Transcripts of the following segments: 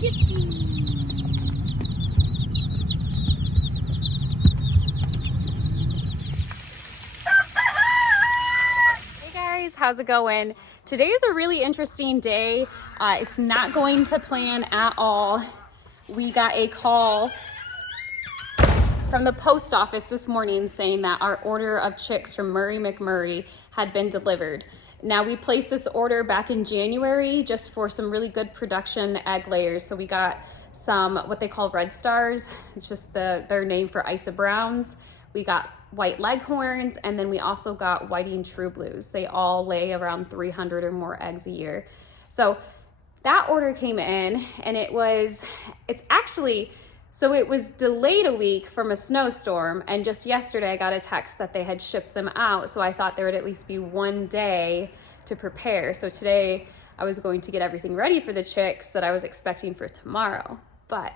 Hey guys, how's it going? Today is a really interesting day. It's not going to plan at all. We got a call from the post office this morning saying that our order of chicks from McMurray had been delivered. Now, we placed this order back in January just for some really good production egg layers. So we got some what they call red stars. It's just their name for Isa Browns. We got white leghorns, and then we also got whiting true blues. They all lay around 300 or more eggs a year. So that order came in, and it was delayed a week from a snowstorm, and just yesterday I got a text that they had shipped them out, so I thought there would at least be one day to prepare. So today I was going to get everything ready for the chicks that I was expecting for tomorrow. But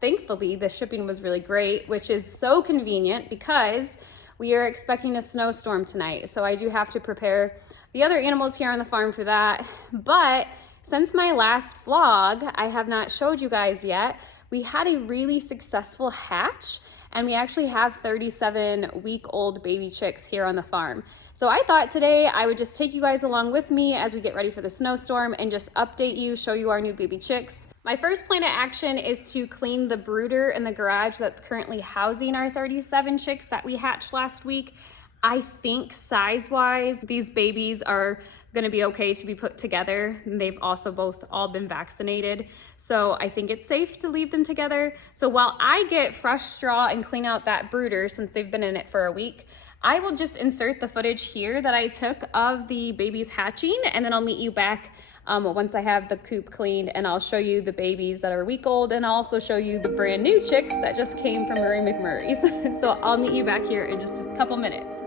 thankfully the shipping was really great, which is so convenient because we are expecting a snowstorm tonight. So I do have to prepare the other animals here on the farm for that. But since my last vlog, I have not showed you guys yet, we had a really successful hatch, and we actually have 37-week-old baby chicks here on the farm. So I thought today I would just take you guys along with me as we get ready for the snowstorm and just update you, show you our new baby chicks. My first plan of action is to clean the brooder in the garage that's currently housing our 37 chicks that we hatched last week. I think size-wise, these babies are gonna be okay to be put together. They've also both all been vaccinated. So I think it's safe to leave them together. So while I get fresh straw and clean out that brooder, since they've been in it for a week, I will just insert the footage here that I took of the babies hatching, and then I'll meet you back once I have the coop cleaned, and I'll show you the babies that are a week old, and I'll also show you the brand new chicks that just came from McMurray's. So I'll meet you back here in just a couple minutes.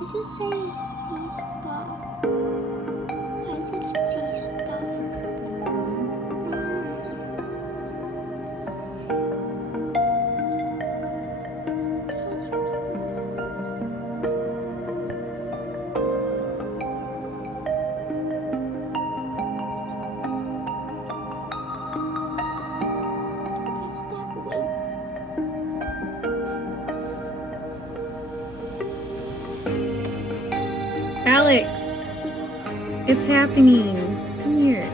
Does it say sea stop? Why is it a sea stop? It's for Alex, it's happening. Come here.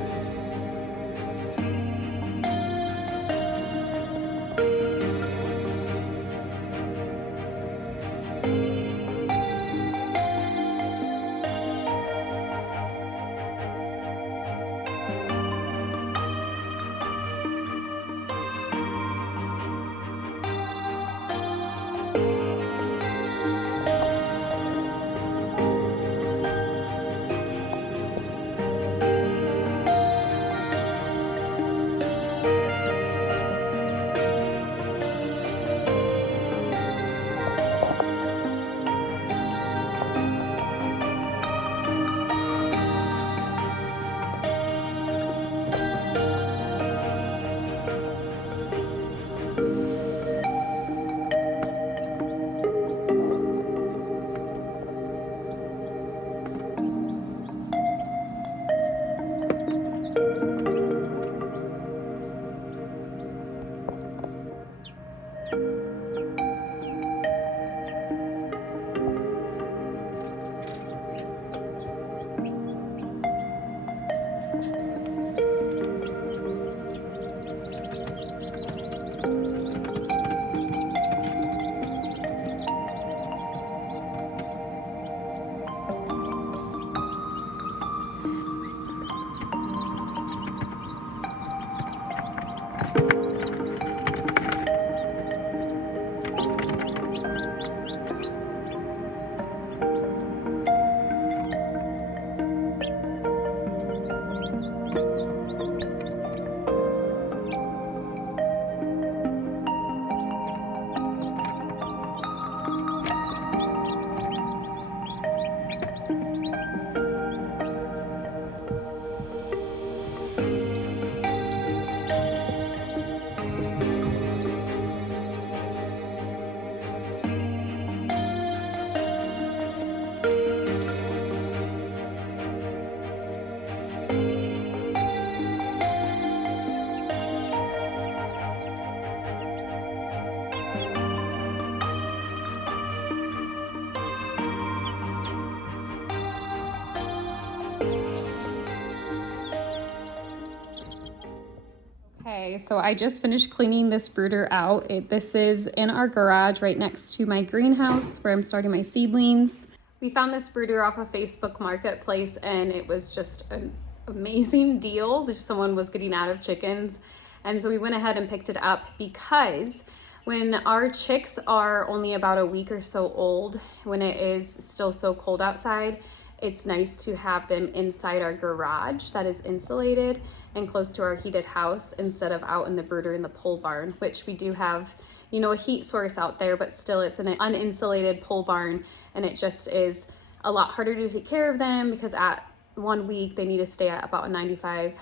Okay, so I just finished cleaning this brooder out. This is in our garage right next to my greenhouse where I'm starting my seedlings. We found this brooder off of Facebook Marketplace and it was just an amazing deal. Just someone was getting out of chickens. And so we went ahead and picked it up because when our chicks are only about a week or so old, when it is still so cold outside, it's nice to have them inside our garage that is insulated and close to our heated house instead of out in the brooder in the pole barn, which we do have, you know, a heat source out there, but still it's an uninsulated pole barn, and it just is a lot harder to take care of them because at 1 week they need to stay at about 95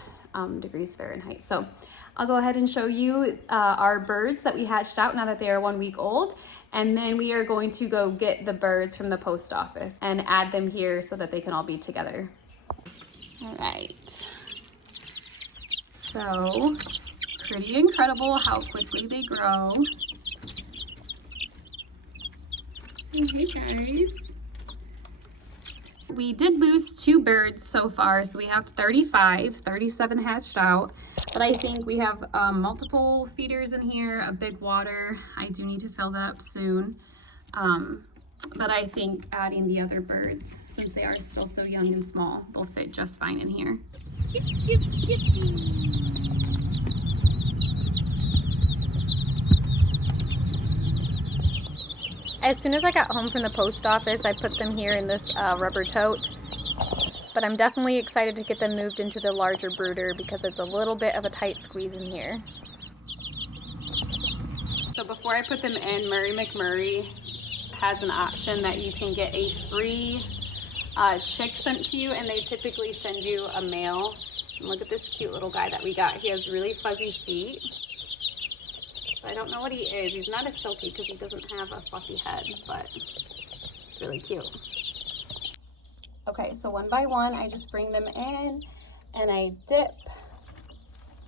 degrees Fahrenheit. So I'll go ahead and show you our birds that we hatched out now that they are 1 week old. And then we are going to go get the birds from the post office and add them here so that they can all be together. All right. So pretty incredible how quickly they grow. Say hey guys. We did lose 2 birds so far, so we have 37 hatched out, but I think we have multiple feeders in here, a big water. I do need to fill that up soon, but I think adding the other birds, since they are still so young and small, they'll fit just fine in here. Chip, chip, chippy. As soon as I got home from the post office, I put them here in this rubber tote. But I'm definitely excited to get them moved into the larger brooder because it's a little bit of a tight squeeze in here. So before I put them in, McMurray has an option that you can get a free chick sent to you, and they typically send you a male. And look at this cute little guy that we got. He has really fuzzy feet. I don't know what he is. He's not a silky because he doesn't have a fluffy head, but it's really cute. Okay, so one by one, I just bring them in and I dip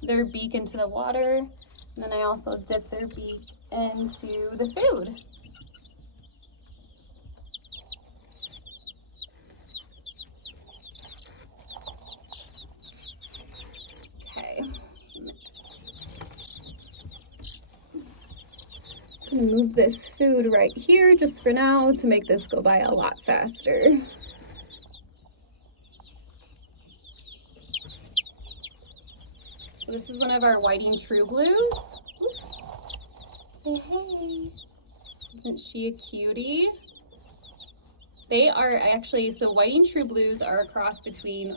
their beak into the water. And then I also dip their beak into the food. Okay. I'm gonna move this food right here just for now to make this go by a lot faster. So this is one of our whiting true blues. Oops. Say hey. Isn't she a cutie? They are actually, so whiting true blues are a cross between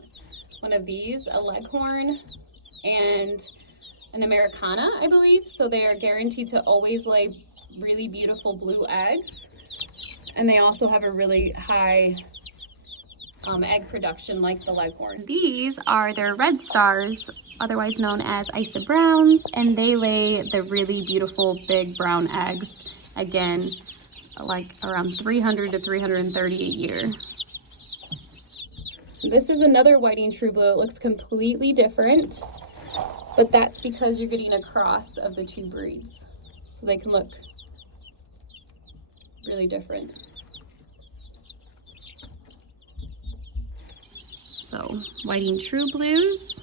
one of these, a leghorn, and an Americana, I believe. So they are guaranteed to always lay really beautiful blue eggs, and they also have a really high egg production like the leghorn. These are their red stars, otherwise known as Isa Browns, and they lay the really beautiful big brown eggs, again like around 300 to 330 a year. This is another whiting true blue. It looks completely different, but that's because you're getting a cross of the 2 breeds, so they can look really different. So whiting true blues,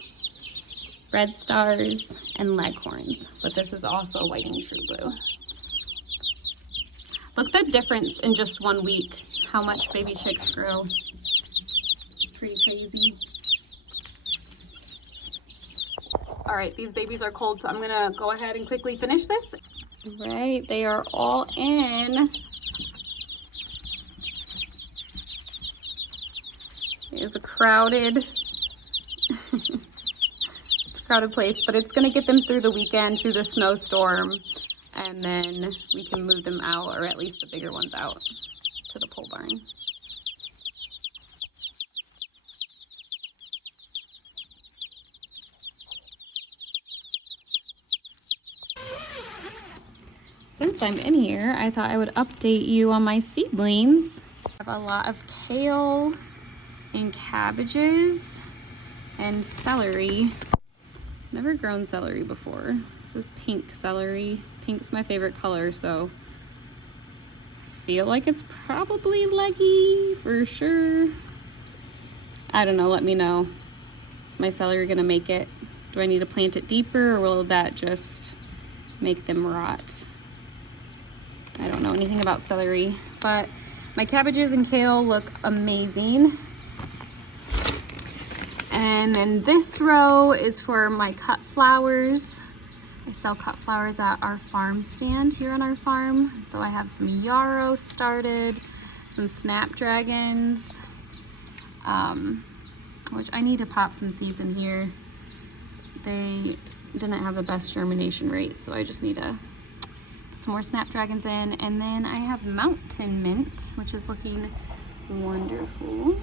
red stars, and leghorns, but this is also whiting true blue. Look the difference in just 1 week, how much baby chicks grow. It's pretty crazy. All right, these babies are cold, so I'm gonna go ahead and quickly finish this. Right, they are all in. It's a crowded, it's a crowded place, but it's gonna get them through the weekend, through the snowstorm, and then we can move them out, or at least the bigger ones out, to the pole barn. Since I'm in here, I thought I would update you on my seedlings. I have a lot of kale and cabbages and celery. Never grown celery before. This is pink celery. Pink's my favorite color, so I feel like it's probably leggy for sure. I don't know, let me know. Is my celery gonna make it? Do I need to plant it deeper, or will that just make them rot? I don't know anything about celery, but my cabbages and kale look amazing. And then this row is for my cut flowers. I sell cut flowers at our farm stand here on our farm. So I have some yarrow started, some snapdragons, which I need to pop some seeds in here. They didn't have the best germination rate, so I just need to put some more snapdragons in. And then I have mountain mint, which is looking wonderful.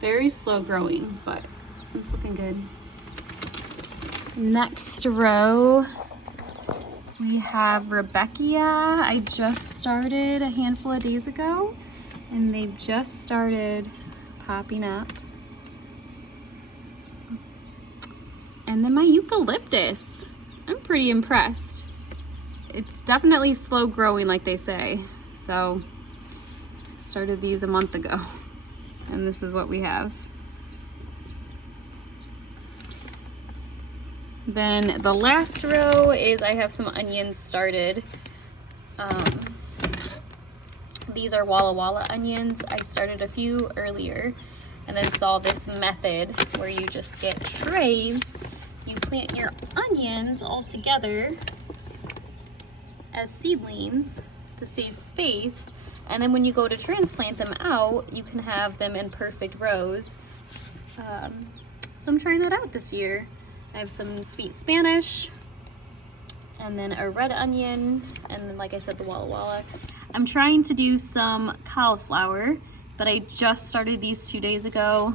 Very slow growing, but it's looking good. Next row, we have Rebecca. I just started a handful of days ago, and they've just started popping up. And then my eucalyptus. I'm pretty impressed. It's definitely slow growing, like they say. So, started these a month ago. And this is what we have. Then the last row is I have some onions started. These are Walla Walla onions. I started a few earlier and then saw this method where you just get trays. You plant your onions all together as seedlings to save space. And then when you go to transplant them out, you can have them in perfect rows. So I'm trying that out this year. I have some sweet Spanish, and then a red onion, and then, like I said, the Walla Walla. I'm trying to do some cauliflower, but I just started these 2 days ago.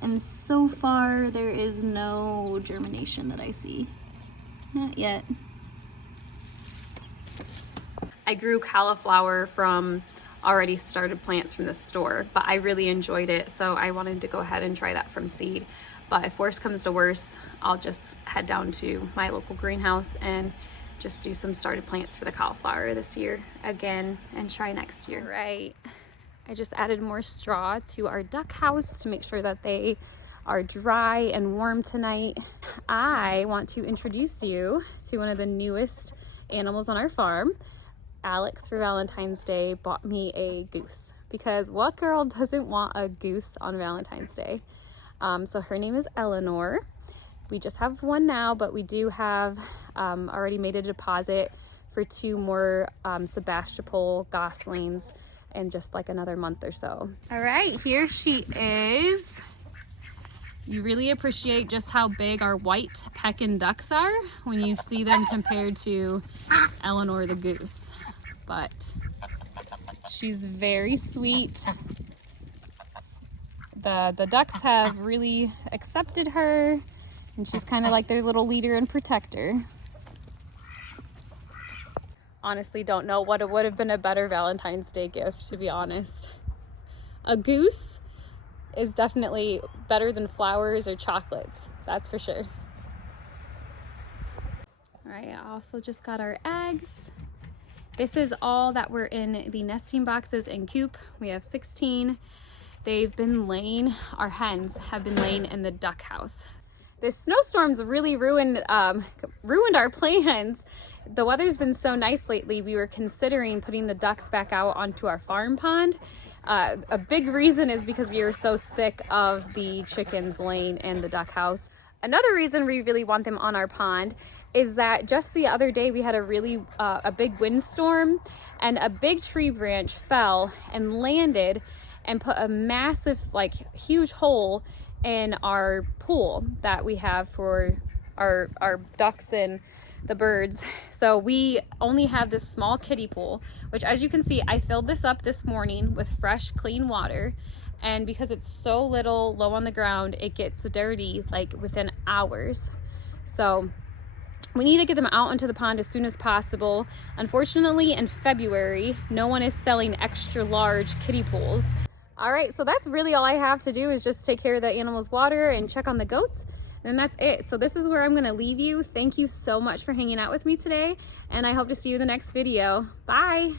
And so far, there is no germination that I see. Not yet. I grew cauliflower from already started plants from the store, but I really enjoyed it, so I wanted to go ahead and try that from seed. But if worse comes to worse, I'll just head down to my local greenhouse and just do some started plants for the cauliflower this year again and try next year. Right. I just added more straw to our duck house to make sure that they are dry and warm tonight. I want to introduce you to one of the newest animals on our farm. Alex, for Valentine's Day, bought me a goose, because what girl doesn't want a goose on Valentine's Day? So her name is Eleanor. We just have one now, but we do have already made a deposit for 2 more Sebastopol goslings in just like another month or so. All right, here she is. You really appreciate just how big our white Pekin ducks are when you see them compared to Eleanor the goose. But she's very sweet. The ducks have really accepted her, and she's kind of like their little leader and protector. Honestly, don't know what it would have been a better Valentine's Day gift, to be honest. A goose is definitely better than flowers or chocolates, that's for sure. All right, I also just got our eggs. This is all that were in the nesting boxes and coop. We have 16. They've been laying, our hens have been laying in the duck house. This snowstorm's really ruined our plans. The weather's been so nice lately, we were considering putting the ducks back out onto our farm pond. A big reason is because we were so sick of the chickens laying in the duck house. Another reason we really want them on our pond is that just the other day we had a big windstorm, and a big tree branch fell and landed and put a massive, like, huge hole in our pool that we have for our ducks and the birds. So we only have this small kiddie pool, which, as you can see, I filled this up this morning with fresh, clean water. And because it's so little, low on the ground, it gets dirty like within hours. So we need to get them out into the pond as soon as possible. Unfortunately, in February, no one is selling extra large kiddie pools. All right, so that's really all I have to do, is just take care of the animals' water and check on the goats. And that's it. So this is where I'm gonna leave you. Thank you so much for hanging out with me today, and I hope to see you in the next video. Bye.